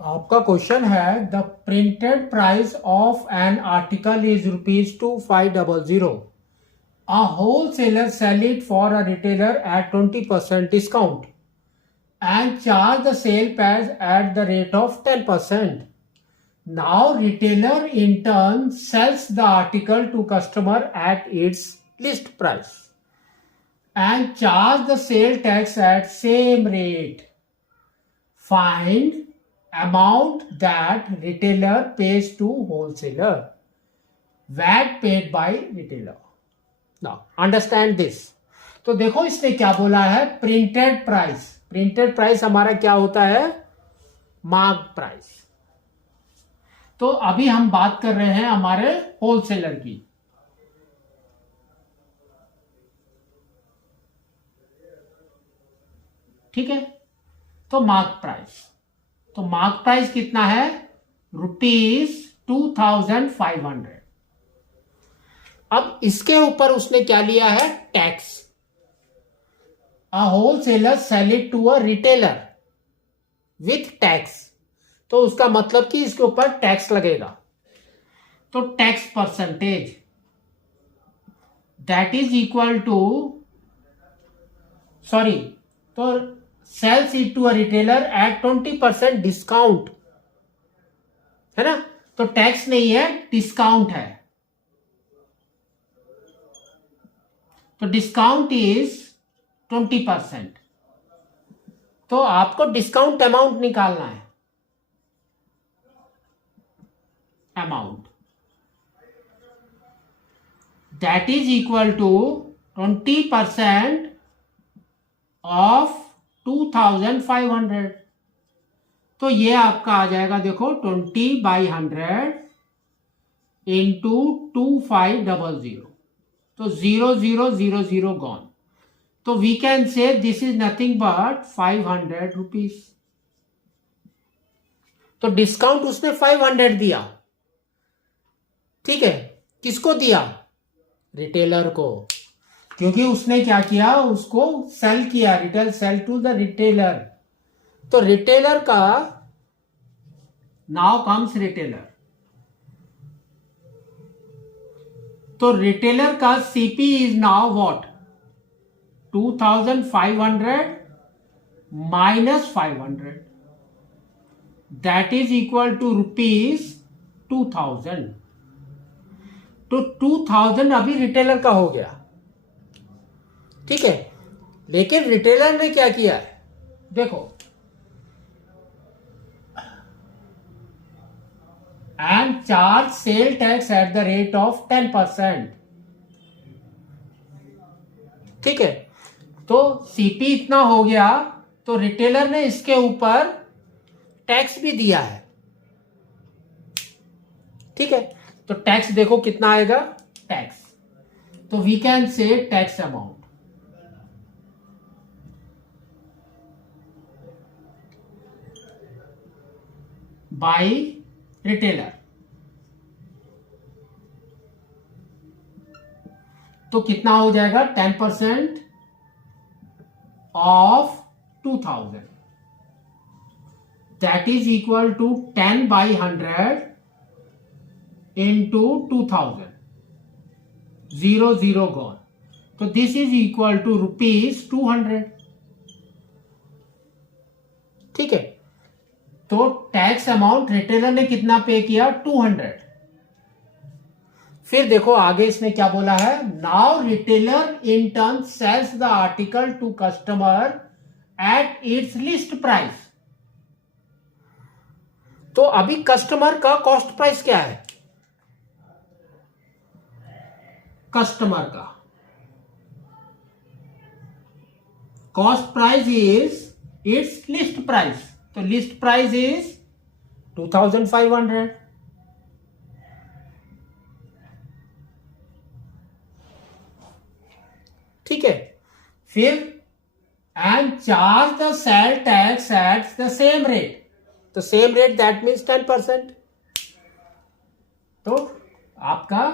आपका क्वेश्चन है the printed price of an article is ₹2500. A wholesaler sell it for a retailer at 20% discount and charge the sale price at the rate of 10%. Now retailer in turn sells the article to customer at its list price and charge the sale tax at same rate. Find amount that retailer pays to wholesaler. VAT paid by retailer. Now understand this. तो देखो इसने क्या बोला है, printed price. Printed price हमारा क्या होता है, मार्क प्राइस. तो अभी हम बात कर रहे हैं हमारे होलसेलर की. ठीक है, तो मार्क प्राइस. तो मार्क प्राइस कितना है, ₹2500. अब इसके ऊपर उसने क्या लिया है, tax. A wholesaler sell it to a retailer with tax. तो उसका मतलब कि इसके ऊपर टैक्स लगेगा. तो tax percentage that is equal to, sorry, तो sells it to a retailer at 20% discount है ना. तो टैक्स नहीं है, डिस्काउंट है. तो डिस्काउंट इज 20%. तो आपको डिस्काउंट अमाउंट निकालना है. Amount that is equal to 20% off 2500. तो ये आपका आ जाएगा, देखो 20/100 इंटू 2500. तो 0000 गॉन. तो we can say this is nothing but 500 rupees. तो डिस्काउंट उसने 500 दिया. ठीक है, किसको दिया, रिटेलर को. क्योंकि उसने क्या किया, उसको सेल किया, retail sale to the retailer. तो रिटेलर का, नाउ कम्स रिटेलर. तो रिटेलर का CP is now what, 2500 minus 500 that is equal to ₹2000. तो 2000 अभी रिटेलर का हो गया. ठीक है, लेकिन रिटेलर ने क्या किया है, देखो, and charge sale tax at the rate of 10%. ठीक है, तो सीपी इतना हो गया. तो रिटेलर ने इसके ऊपर टैक्स भी दिया है. ठीक है, तो टैक्स देखो कितना आएगा, टैक्स. तो we can say tax amount by retailer. तो कितना हो जाएगा, 10% off 2000 that is equal to 10/100 into 2000. 00 gone. तो दिस इज इक्वल टू ₹200. ठीक है, तो टैक्स अमाउंट रिटेलर ने कितना पे किया, 200. फिर देखो आगे इसने क्या बोला है, now retailer in turn sells the article to customer at its list price. तो अभी कस्टमर का कॉस्ट प्राइस क्या है, कस्टमर का cost price is it's list price. तो लिस्ट प्राइस इज 2500. ठीक है, फिर and charge the sale tax at the same rate. तो सेम रेट दैट मीन्स 10%. तो आपका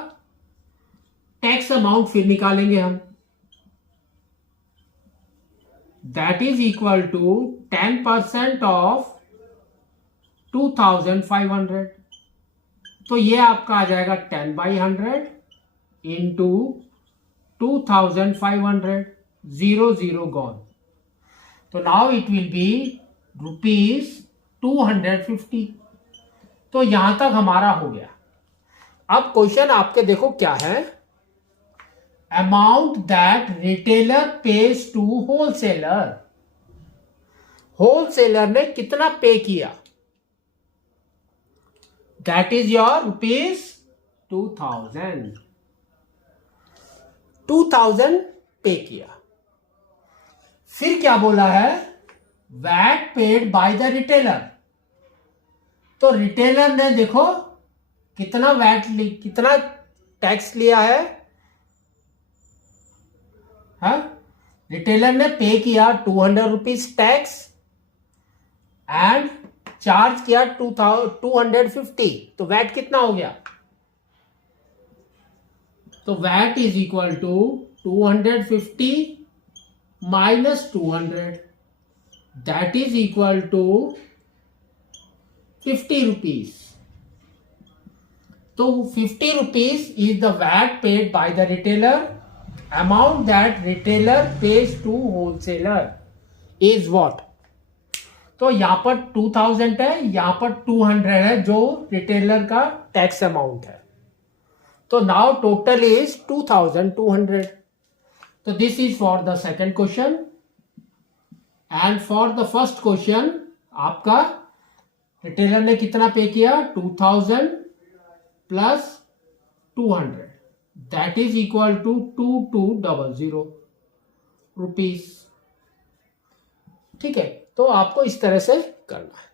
टैक्स अमाउंट फिर निकालेंगे हम. that is equal to 10% of 2500, तो ये आपका आ जाएगा 10/100 इंटू 2500, 0 गॉन. तो नाउ इट विल बी ₹250. तो यहां तक हमारा हो गया. अब क्वेश्चन आपके देखो क्या है. Amount that retailer pays to wholesaler. Wholesaler ने कितना पे किया? That is your ₹2000. 2000 पे किया. फिर क्या बोला है? VAT paid by the retailer. तो रिटेलर ने देखो कितना कितना टैक्स लिया है. हाँ, रिटेलर ने पे किया ₹200 टैक्स एंड चार्ज किया 250. तो वैट कितना हो गया? तो VAT is equal to 250 minus 200, that is equal to ₹50. तो ₹50 is the VAT paid by the retailer. Amount that retailer pays to wholesaler is what? तो यहां पर 2000 है, यहां पर 200 है जो रिटेलर का टैक्स अमाउंट है. तो नाउ टोटल इज 2200. तो this is for the second question. And for the first question आपका रिटेलर ने कितना पे किया? 2000 plus 200, that is equal to 2200 rupees. ठीक है, तो आपको इस तरह से करना है.